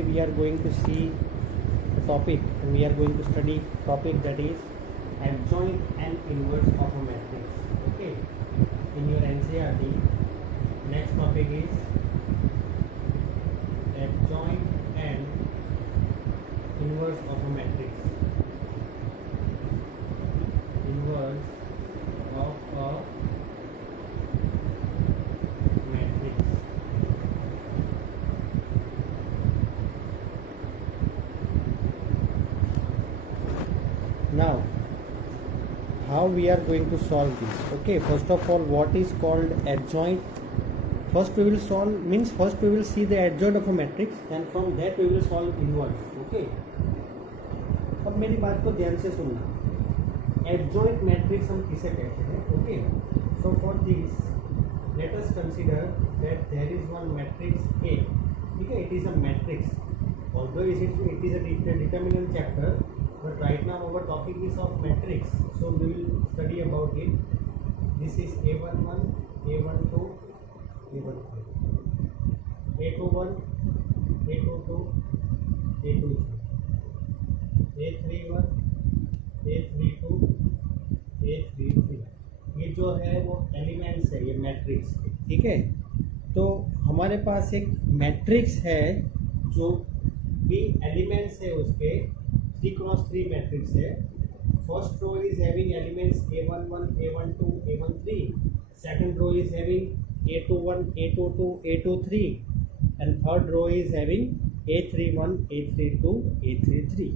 today we are going to see the topic, and we are going to study topic that is adjoint and inverse of a matrix. Okay, in your NCERT, next topic is adjoint and inverse of a matrix. Inverse of a matrix. Now, how we are going to solve this? Okay, first of all, what is called adjoint? First we will see the adjoint of a matrix, and from that we will solve inverse. Okay, अब मेरी बात को ध्यान से सुनना. Adjoint matrix हम किसे कहते हैं? Okay, so for this let us consider that there is one matrix A. ठीक है, it is a matrix, although it is a determinant chapter, but right now our topic is of matrix, so we will study about it. This is a11, a12, a13, a21, a22, a23, a31, a32, a33. ये जो है वो elements है, ये matrix के. ठीक है, तो हमारे पास एक मैट्रिक्स है जो भी एलिमेंट्स है उसके 3x3 मैट्रिक्स है. First row is having elements a11, a12, a13. Second row is having a21, a22, a23, and third row is having a31, a32, a33.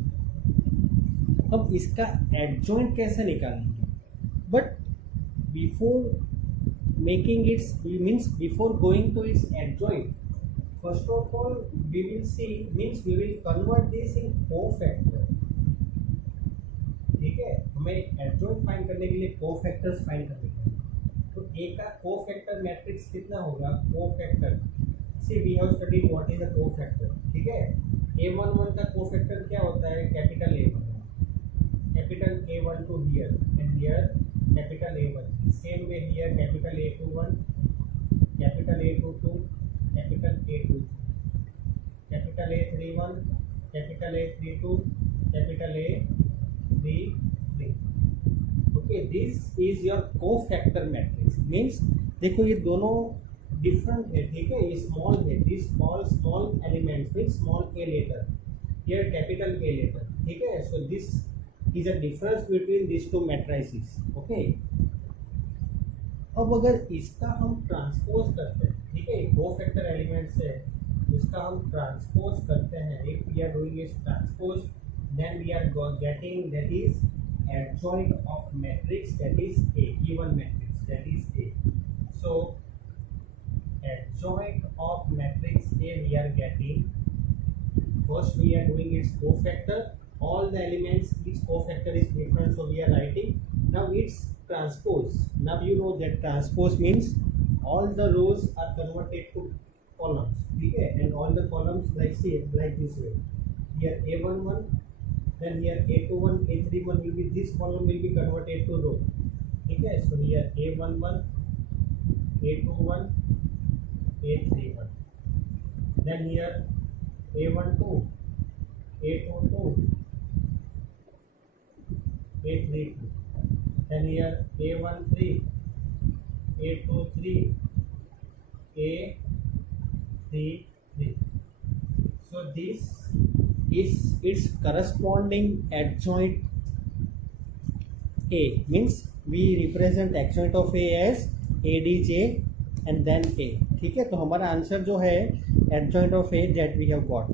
अब इसका एडजॉइंट कैसे निकालेंगे? But before going to its adjoint, first of all we will convert this in cofactor. ठीक है, हमें adjoint find करने के लिए कोफैक्टर्स फाइंड करने के लिए. तो ए का कोफैक्टर मैट्रिक्स कितना होगा? Cofactor, see we have studied what is a cofactor. ठीक है, a11 का कोफैक्टर क्या होता है? Capital A1, capital A12 here, and here capital A1. Same way here capital A21, capital A22, capital A23, capital A31, capital A32, capital A33. Okay, this is your cofactor matrix. Means देखो ये दोनों different है. ठीक है, ये small है, this small elements mean small A letter, here capital A letter. ठीक है, so this is a difference between this two matrices. Okay, अब अगर इसका हम ट्रांसपोज करते हैं, ठीक है, कोफैक्टर एलिमेंट्स है, इसका हम ट्रांसपोज करते हैं, इफ वी आर डूइंग इस transpose, then we are getting that is adjoint of matrix, that is A, given matrix, that is A. So adjoint of matrix A we are getting, first we are doing its cofactor, all the elements each cofactor is different, so we are writing now its transpose. Now you know that transpose means all the rows are converted to columns. ठीक है, and all the columns like this way, here A11, then here a21, a31 will be, this column will be converted to row. ठीक है, so here a11, a21, a31, then here a12, a22, a32, then here a13, a23, a33. So this is its corresponding adjoint A, means we represent adjoint of A as ADJ and then A. ठीक है, तो हमारा answer जो है adjoint of A that we have got.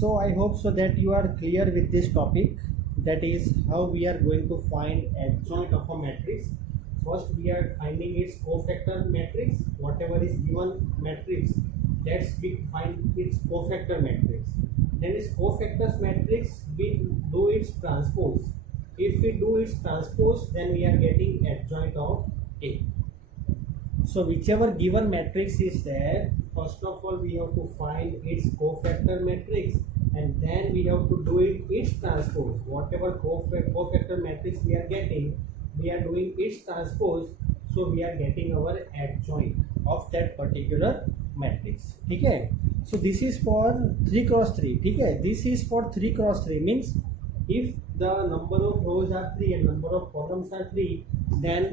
So I hope so that you are clear with this topic, that is how we are going to find adjoint of a matrix. First we are finding its cofactor matrix, whatever is given matrix, let's we find its cofactor matrix. Then its cofactors matrix, we do its transpose. If we do its transpose, then we are getting adjoint of A. So whichever given matrix is there, first of all we have to find its cofactor matrix, and then we have to do its transpose. Whatever cofactor matrix we are getting, we are doing its transpose, so we are getting our adjoint of that particular matrix, ठीक है. So this is for 3 cross 3, ठीक है. This is for 3 cross 3 means if the number of rows are 3 and number of columns are 3, then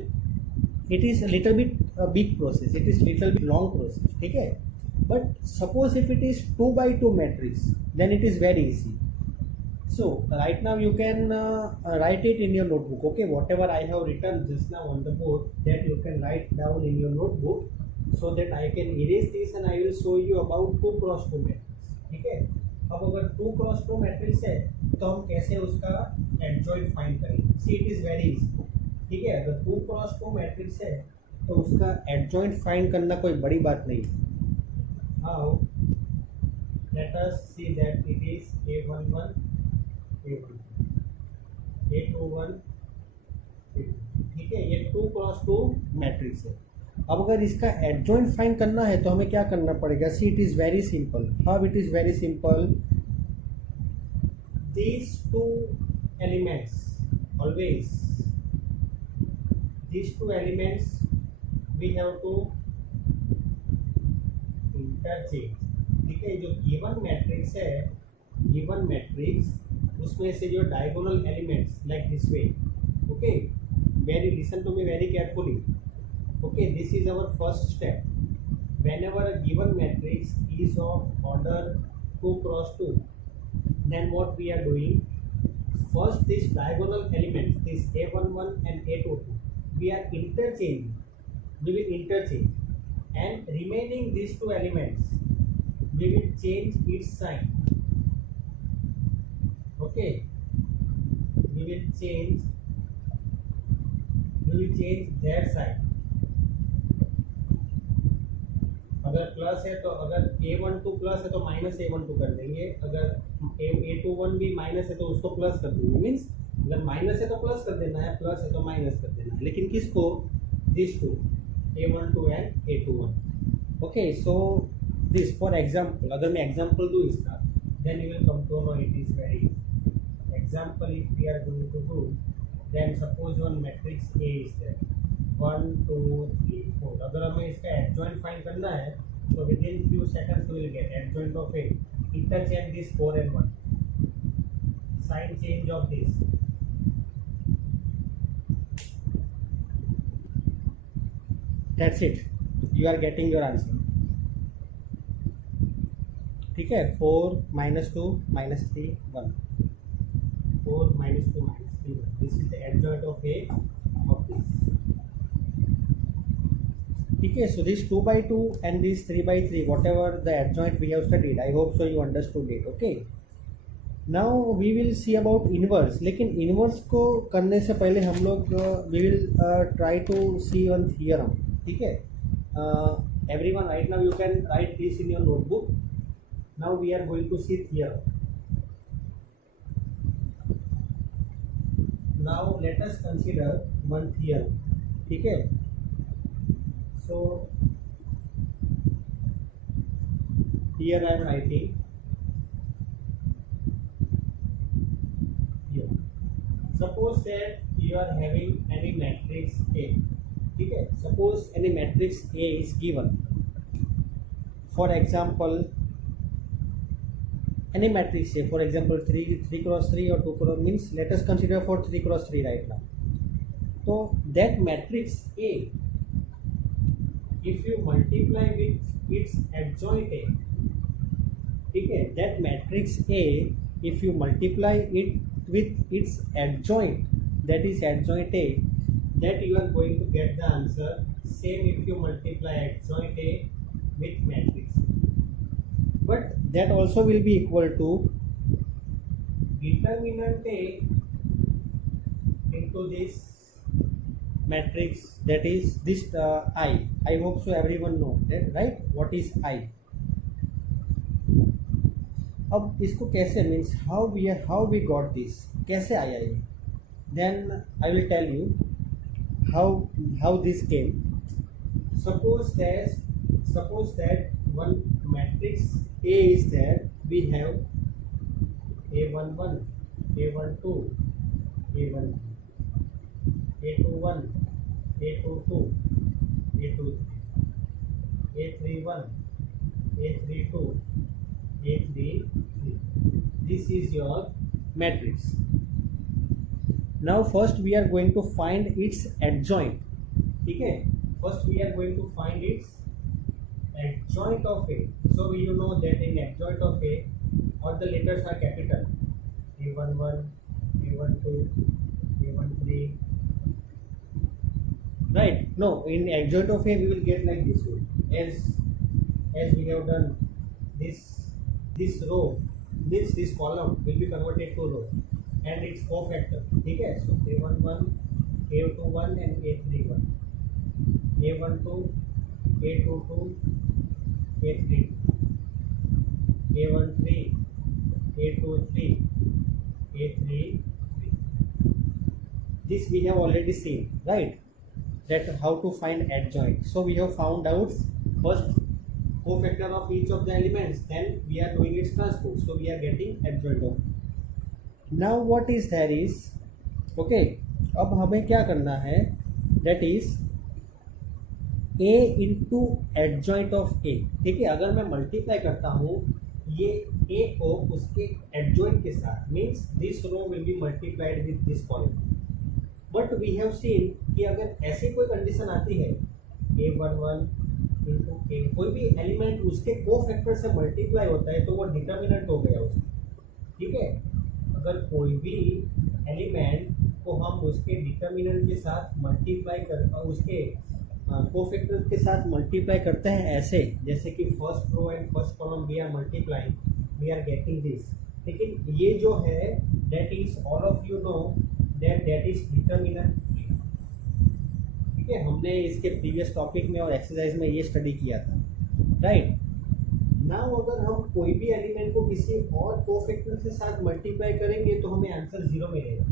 it is a little bit a big process, it is little bit long process, ठीक है. But suppose if it is 2 by 2 matrix, then it is very easy. So right now you can write it in your notebook, okay. Whatever I have written just now on the board, that you can write down in your notebook, so that I can erase this and I will show you about 2 cross 2 matrix, ठीक है. अब अगर 2 cross 2 matrix है तो हम कैसे उसका adjoint find करेंगे. See it is very easy, ठीक है. अगर 2 क्रॉस 2 मैट्रिक्स है तो उसका एडजॉइंट फाइंड करना कोई बड़ी बात नहीं. How, let us see that it is A11 A12 A21 A22, ठीक है. ये 2 क्रॉस 2 मैट्रिक्स है. अब अगर इसका एडजॉइंट फाइंड करना है तो हमें क्या करना पड़ेगा. See it is very simple. How it is very simple. these two elements always, these two elements we have to interchange, ठीक है. जो गिवन मैट्रिक्स है, गिवन मैट्रिक्स उसमें से जो diagonal elements like this way, okay. Very listen to me very carefully, okay. This is our first step. Whenever a given matrix is of order 2 cross 2, then what we are doing, first this diagonal elements, this A11 and A22, we are interchanging, we will interchange, and remaining these two elements we will change its sign, okay. We will change their sign. अगर plus है तो अगर A12 plus है तो minus A12 कर देंगे. अगर A21 भी माइनस है तो उसको प्लस कर देंगे. मीन्स अगर माइनस है तो प्लस कर देना है, प्लस है तो माइनस कर देना है. लेकिन किसको, this two, A12 and A21, okay. So this for example, अगर मैं एग्जाम्पल दूँ इसका, then you will come to know it is very example. If we are going to do, then suppose one matrix A is there 1 2 3 4. अगर हमें इसका adjoint find करना है तो within few seconds we will get adjoint of A. Interchange this 4 and 1, sign change of this, that's it. You are getting your answer, ठीक है. 4 -2 -3 1, 4 -2 -3 1. This is the adjoint of A of this, ठीक है. So this 2 by 2 and this 3 by 3, whatever the adjoint we have studied, I hope so you understood it, okay. Now we will see about inverse. लेकिन inverse को करने से पहले हम लोग we will try to see one theorem, ठीक है. Everyone right now you can write this in your notebook. Now we are going to see theorem. Now let us consider one theorem, ठीक है. So here I am writing here. Suppose that you are having any matrix A, ठीक है. Suppose any matrix A is given. For example, any matrix A, for example 3 cross 3 or 2 cross, means let us consider for 3 cross 3 right now. So that matrix A, if you multiply with its adjoint A, ठीक है. that matrix A, if you multiply it with its adjoint, that is adjoint A, that you are going to get the answer. Same if you multiply adjoint A with matrix, but that also will be equal to determinant A into this matrix, that is this I hope so everyone know that, right. What is I? अब इसको कैसे, means how we got this, कैसे आया ये. Then I will tell you how this came. Suppose that one matrix A is there. We have A11 A12 A13 A21 A22 A23 A31 A32, A33. This is your matrix. Now first we are going to find its adjoint. ठीक है, first we are going to find its adjoint of A. So you know that in adjoint of A, all the letters are capital. A11, A12, A13. Right? No, in adjoint of A we will get like this way. As we have done this row, this column will be converted to row and its cofactor. ठीक है? So A11, A21 and A31. A12, A22, A32, A13, A23, A33. This we have already seen, right? That how to find adjoint. So we have found out first cofactor of each of the elements, then we are doing its transpose. So we are getting adjoint of. Now what is there is, okay, अब हमें क्या करना है, that is A into adjoint of A. ठीक है, अगर मैं multiply करता हूँ ये A को उसके adjoint के साथ, means this row will be multiplied with this column. But we have seen कि अगर ऐसी कोई कंडीशन आती है A11 into A, कोई भी एलिमेंट उसके कोफैक्टर से मल्टीप्लाई होता है तो वो डिटर्मिनेंट हो गया उसका. ठीक है, अगर कोई भी एलिमेंट को हम उसके डिटर्मिनेंट के साथ मल्टीप्लाई कर, उसके कोफैक्टर के साथ मल्टीप्लाई करते हैं ऐसे, जैसे कि first row and first column we are multiplying, we are getting this. लेकिन ये जो है that is all of you know that is determinant. ठीक है, हमने इसके प्रीवियस टॉपिक में और एक्सरसाइज में ये स्टडी किया था, राइट. नाउ अगर हम कोई भी एलिमेंट को किसी और कोफैक्टर के साथ मल्टीप्लाई करेंगे तो हमें आंसर 0 मिलेगा.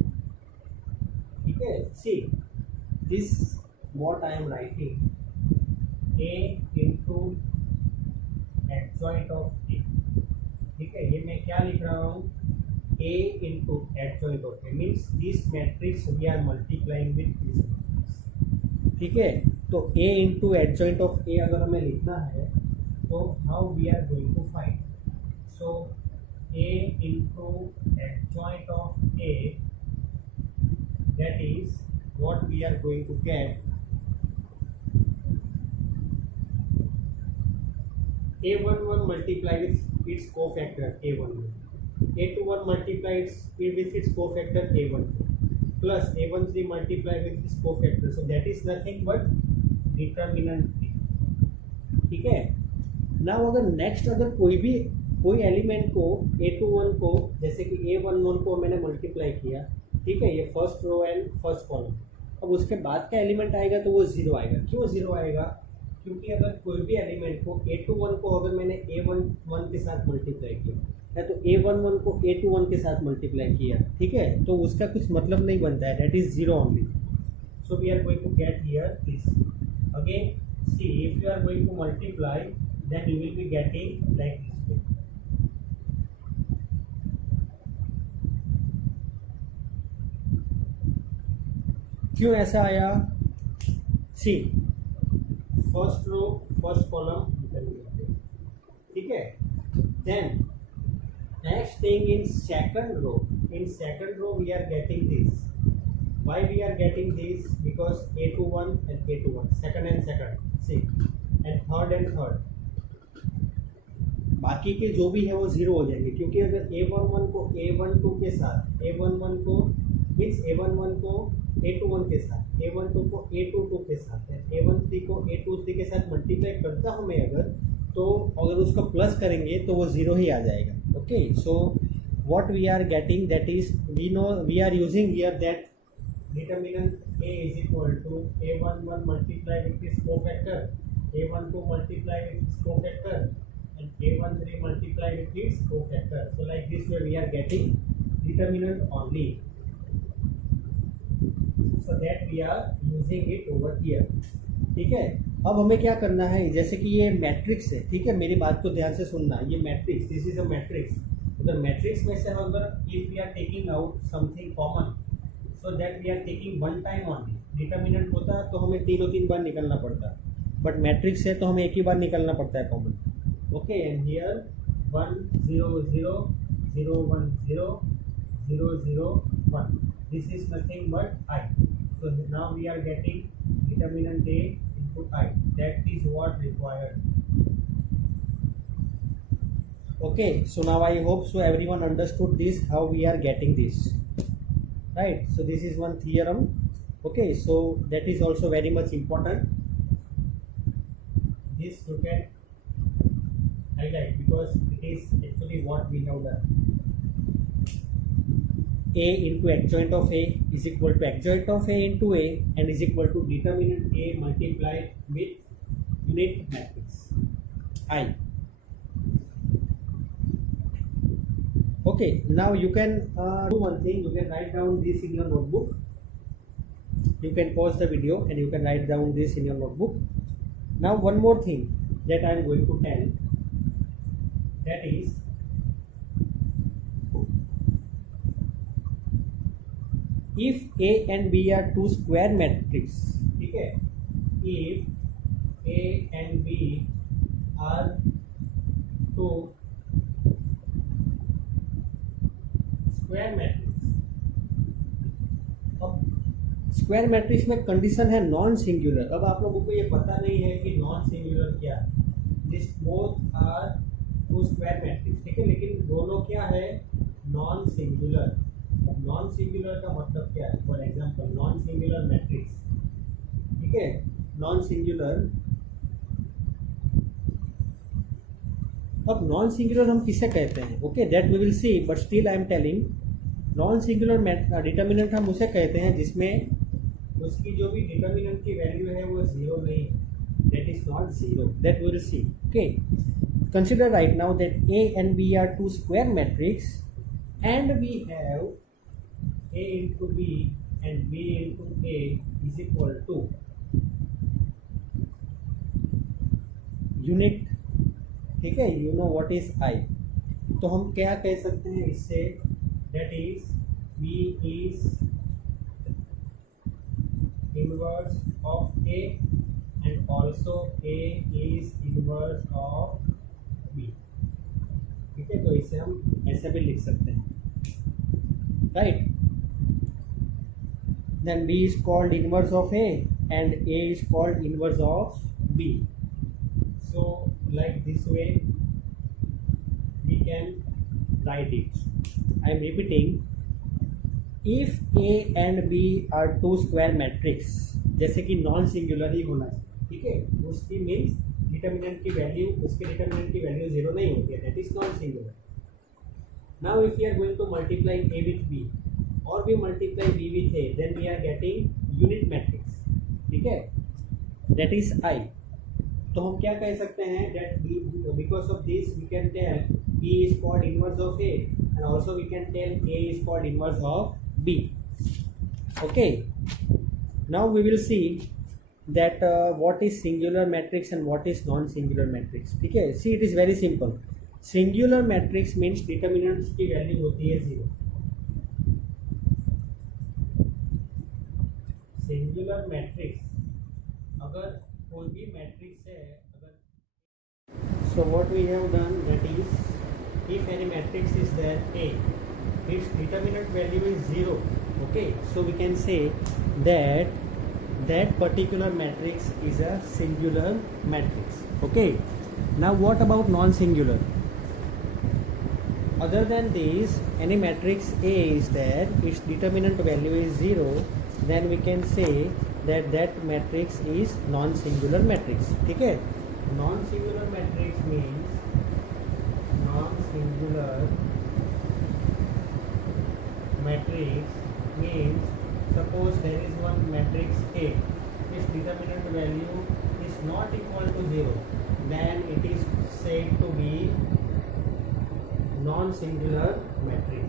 ठीक है, see this what I am writing, A into adjoint of A. ठीक है, ये मैं क्या लिख रहा हूँ, A into adjoint of A means this matrix we are multiplying with this matrix. ठीक है, तो A into adjoint of A अगर हमें लिखना है तो how we are going to find. So A into adjoint of A, that is what we are going to get. A11 multiply with its cofactor A11, A21 multiply with its cofactor A12, plus A13 multiply with its cofactor. So that is nothing but determinant. ठीक है. Now अगर next अगर कोई element को A21 को, जैसे कि A11 को मैंने मल्टीप्लाई किया, ठीक है, ये first row and first column, अब उसके बाद का एलिमेंट आएगा तो वो 0 आएगा. क्यों 0 आएगा? क्योंकि अगर कोई भी एलिमेंट को A21 को अगर मैंने A11 के साथ मल्टीप्लाई किया या तो A11 को A21 के साथ मल्टीप्लाई किया, ठीक है, तो उसका कुछ मतलब नहीं बनता है, that is 0 only. So we are going to get here this. Again see, if you are going to multiply then you will be getting like this. क्यों ऐसा आया? See, first row first column निकल गया. ठीक है, then next thing in second row we are getting this. Why we are getting this? Because A21 and A21, second and second, see, and third, बाकी के जो भी है वो 0 हो जाएंगे. क्योंकि अगर A11 को A12 के साथ, A11 को मीन्स A11 को A21 के साथ, A12 को A22 के साथ, A13 को A23 के साथ मल्टीप्लाई करता हूँ मैं अगर उसको प्लस करेंगे तो वो 0 ही आ जाएगा. Okay, so what we are getting, that is we are using here that determinant A is equal to A11 multiply with its cofactor, A12 multiply with its cofactor, and A13 multiply with its cofactor. So like this way we are getting determinant only. So that we are using it over here. ठीक है, अब हमें क्या करना है, जैसे कि ये मैट्रिक्स है, ठीक है, मेरी बात को ध्यान से सुनना. ये matrix, this is a matrix. अगर मैट्रिक्स में से अगर if we are taking out something common, so that we are taking one time only. Determinant होता तो हमें तीन बार निकलना पड़ता, बट मैट्रिक्स है तो हमें एक ही बार निकलना पड़ता है common. Okay, and here 1 0 0 0 1 0 0 0 1. This is nothing but I. So now we are getting determinant A input I. That is what required. Okay, so now I hope so everyone understood this, how we are getting this, right? So this is one theorem. Okay, so that is also very much important. This you can highlight because it is actually what we have done. A into adjoint of A is equal to adjoint of A into A and is equal to determinant A multiplied with unit matrix I. Okay, now you can do one thing. You can write down this in your notebook. You can pause the video and you can write down this in your notebook. Now one more thing that I am going to tell, that is if A and B are two square matrix, okay? If A and B are two square matrix, अब square matrix में condition है non singular. अब आप लोगों को ये पता नहीं है कि नॉन सिंगुलर क्या है. This both are two square matrix, ठीक है, लेकिन दोनों क्या है, नॉन सिंगुलर. नॉन सिंगुलर का मतलब क्या है? For example non singular matrix, ठीक है, नॉन सिंगुलर. अब नॉन सिंगुलर हम किसे कहते हैं? Okay, that we will see, but still I am telling non singular determinant हम उसे कहते हैं जिसमें उसकी जो भी डिटर्मिनेंट की वैल्यू है वो जीरो नहीं है. That is not zero. That we will see. Okay, consider right now that A and B are two square matrix and we have A into B and B into A is equal to unit. ठीक है, you know what is I. तो हम क्या कह सकते हैं इससे? That is B is inverse of A and also A is inverse of B. ठीक है, तो इसे हम ऐसे भी लिख सकते हैं, right? Then B is called inverse of A and A is called inverse of B. So like this way we can write it. I am repeating, if A and B are two square matrix, जैसे कि non singular ही होना चाहिए, ठीक है, उसकी means determinant की value, उसके determinant की वैल्यू जीरो नहीं होती है, that is non singular. Now if you are going to multiply A with B और we multiply B with A, then we are getting unit matrix, ठीक है, that is I. तो हम क्या कह सकते हैं? that because of this we can tell B is called inverse of A and also we can tell A is called inverse of B. Okay, now we will see that what is singular matrix and what is non-singular matrix. ठीक है, see it is very simple. Singular matrix means determinants की value होती है zero. Singular matrix अगर कोई भी matrix है, अगर so what we have done, that is if any matrix is there A, its determinant value is zero. Okay, so we can say that that particular matrix is a singular matrix. Okay, now what about non-singular? Other than this, any matrix A is there, its determinant value is zero, then we can say that that matrix is non-singular matrix. ठीक है, non-singular matrix means non-singular matrix means suppose there is one matrix A, its determinant value is not equal to zero, then it is said to be non-singular matrix.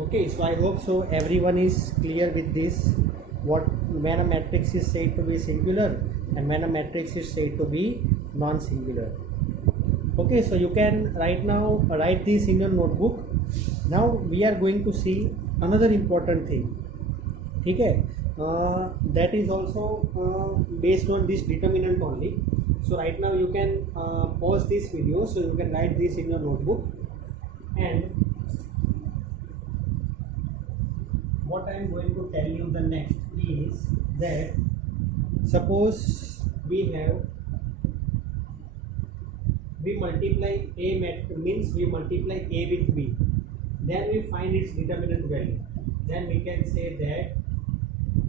Okay, so I hope so everyone is clear with this, what when a matrix is said to be singular and when a matrix is said to be non-singular. Okay, so you can right now write this in your notebook. Now we are going to see another important thing. ठीक है, that is also based on this determinant only. So right now you can pause this video, so you can write this in your notebook. And what I am going to tell you the next is that suppose we multiply we multiply A with B, then we find its determinant value. Then we can say that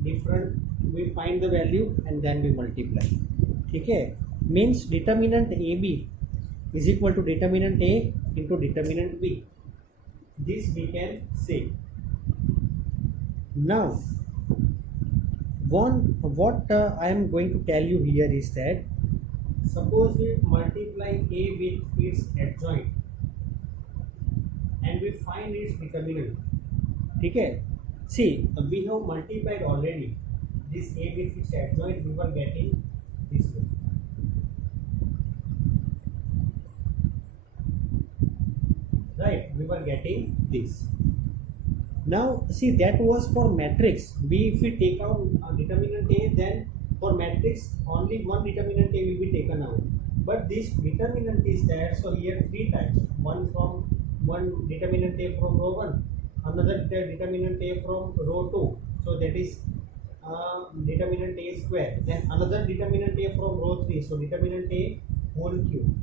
we find the value and then we multiply. Okay, means determinant AB is equal to determinant A into determinant B. This we can say. Now what I am going to tell you here is that suppose we multiply A with its adjoint and we find its determinant. Okay, see, we have multiplied already this A with its adjoint, we were getting this way. Right, we were getting this. Now see, that was for matrix. If we take out determinant A, then for matrix only one determinant A will be taken out. But this determinant is there, so here three types. One determinant A from row 1, another determinant A from row 2. So that is determinant A square. Then another determinant A from row 3. So determinant A whole cube.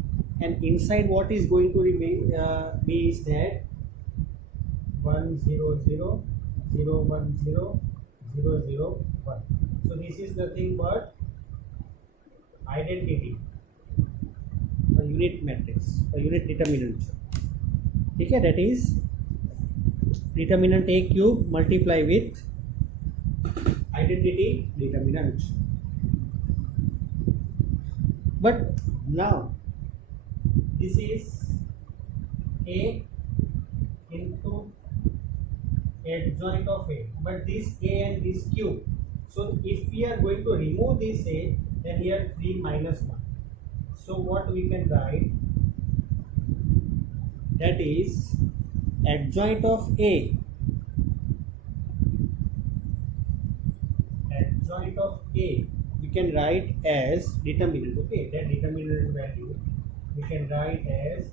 And inside what is going to remain be is that 1 0 0 0 1 0 0 0 1. So this is nothing but identity, a unit matrix, a unit determinant. Okay, that is determinant A cube multiply with identity determinant. But now this is A into adjoint of A, but this A and this cube. So if we are going to remove this A, then here 3 minus 1. So what we can write, that is adjoint of A, adjoint of A we can write as determinant. Okay, that determinant value we can write as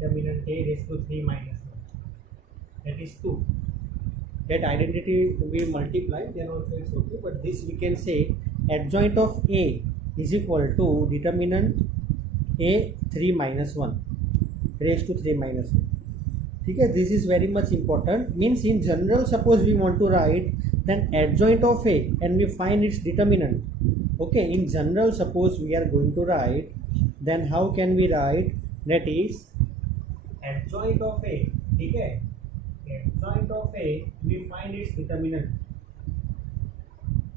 determinant A raised to 3 minus 1, that is 2. That identity we multiply, then also it's okay, but this we can say adjoint of A is equal to determinant A 3 minus 1 raised to 3 minus 1. Okay, this is very much important. Means in general, suppose we want to write then adjoint of A and we find its determinant. Okay, in general, suppose we are going to write, then how can we write, that is adjoint of A. Okay, adjoint of A we find its determinant.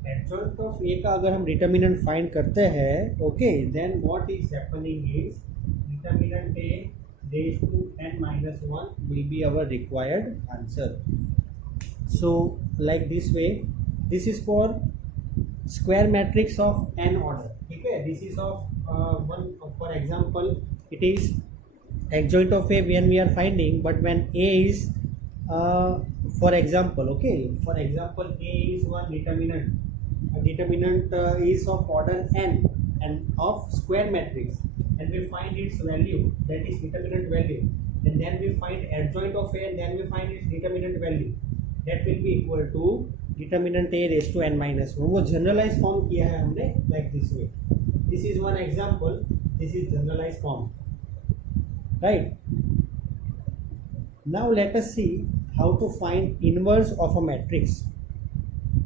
Adjoint of A का अगर हम determinant find करते हैं, okay, then what is happening is determinant A raised to n minus 1 will be our required answer. So like this way, this is for square matrix of n order. Okay, this is of one, for example, it is adjoint of A when we are finding, but when A is for example, okay, for example, A is one determinant. A determinant is of order n and of square matrix, and we find its value, that is determinant value, and then we find adjoint of A and then we find its determinant value, that will be equal to determinant A raised to n minus 1. वो generalized form किया है हमने like this way. This is one example. This is generalized form, right? Now let us see how to find inverse of a matrix.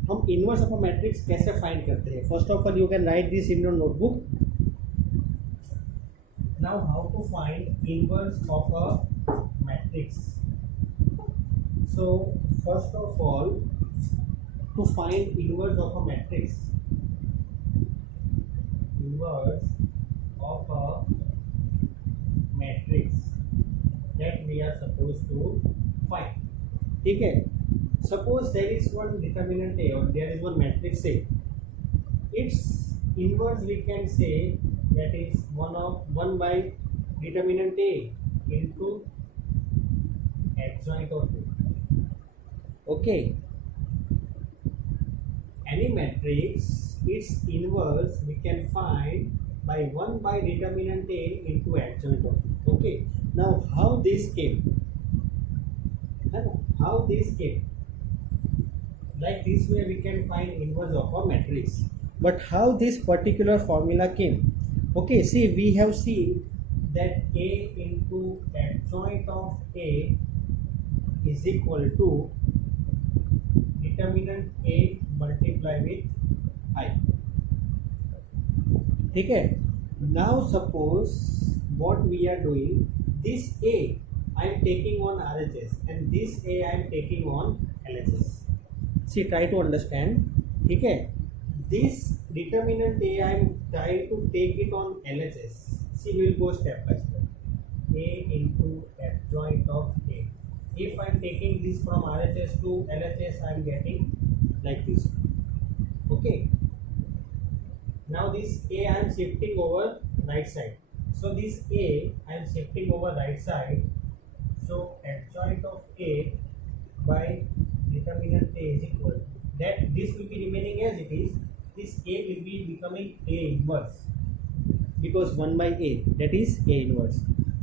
हम inverse of a matrix कैसे find करते हैं? First of all, you can write this in your notebook. Now how to find inverse of a matrix? So first of all, to find inverse of a matrix, inverse of a matrix that we are supposed to find. ठीक है, suppose there is one determinant A or there is one matrix A. Its inverse we can say that is 1 by determinant A into adjoint of A. Okay, any matrix, its inverse we can find by 1 by determinant A into adjoint of A. Okay. Now how this came? How this came? Like this way we can find inverse of a matrix. But how this particular formula came? Okay, see, we have seen that A into adjoint of A is equal to determinant A multiply with I. Okay. Now suppose what we are doing, this A I am taking on RHS and this A I am taking on LHS. See, try to understand. Okay. This determinant A I am trying to take it on LHS. See, we will go step by step. A into adjoint of A. If I am taking this from RHS to LHS, I am getting like this. Okay. Now this A I am shifting over right side. So this A I am shifting over right side. So adjoint of A by determinant A is equal. That this will be remaining as it is. This A will be becoming A inverse because 1 by A, that is A inverse.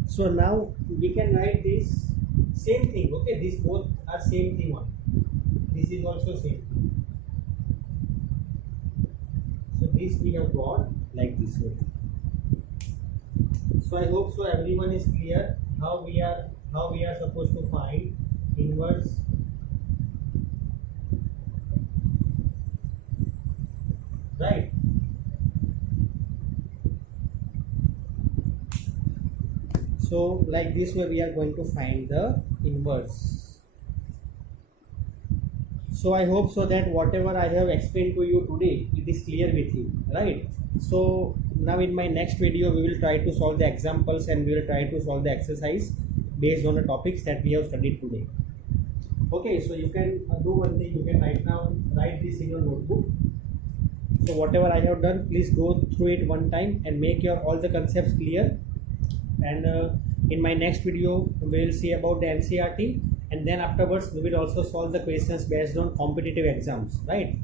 So now we can write this same thing. Okay, these both are same thing one. This is also same. So this we have got like this way. So I hope so everyone is clear how we are supposed to find inverse right. So like this way we are going to find the inverse. So I hope so that whatever I have explained to you today, it is clear with you, right? So now in my next video we will try to solve the examples and we will try to solve the exercise based on the topics that we have studied today. Okay, so you can do one thing, you can write this in your notebook. So whatever I have done, please go through it one time and make your all the concepts clear. And in my next video we will see about the NCERT, and then afterwards we will also solve the questions based on competitive exams, right?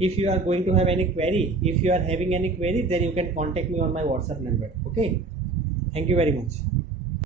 If you are going to have any query, if you are having any query, then you can contact me on my WhatsApp number. Okay, thank you very much.